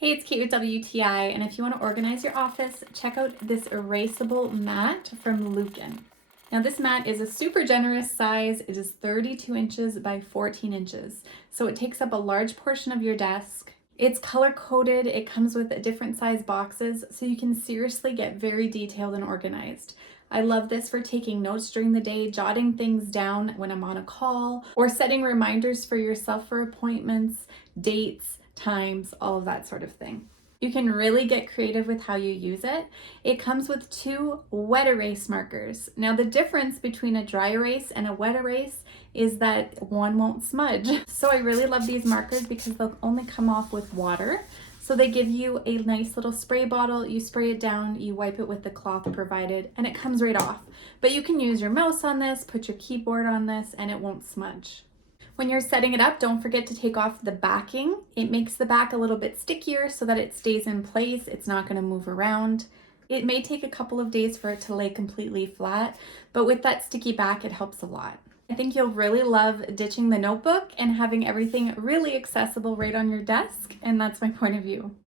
Hey, it's Kate with WTI, and if you want to organize your office, check out this erasable mat from LOUKIN. Now this mat is a super generous size. It is 32 inches by 14 inches, so it takes up a large portion of your desk. It's color coded, it comes with different size boxes, so you can seriously get very detailed and organized. I love this for taking notes during the day, jotting things down when I'm on a call, or setting reminders for yourself for appointments, dates, times, all of that sort of thing. You can really get creative with how you use it. It comes with 2 wet erase markers. Now the difference between a dry erase and a wet erase is that one won't smudge. So I really love these markers because they'll only come off with water. So they give you a nice little spray bottle, you spray it down, you wipe it with the cloth provided, and it comes right off. But you can use your mouse on this, put your keyboard on this, and it won't smudge. When you're setting it up, don't forget to take off the backing. It makes the back a little bit stickier so that it stays in place. It's not going to move around. It may take a couple of days for it to lay completely flat, but with that sticky back, it helps a lot. I think you'll really love ditching the notebook and having everything really accessible right on your desk, and that's my point of view.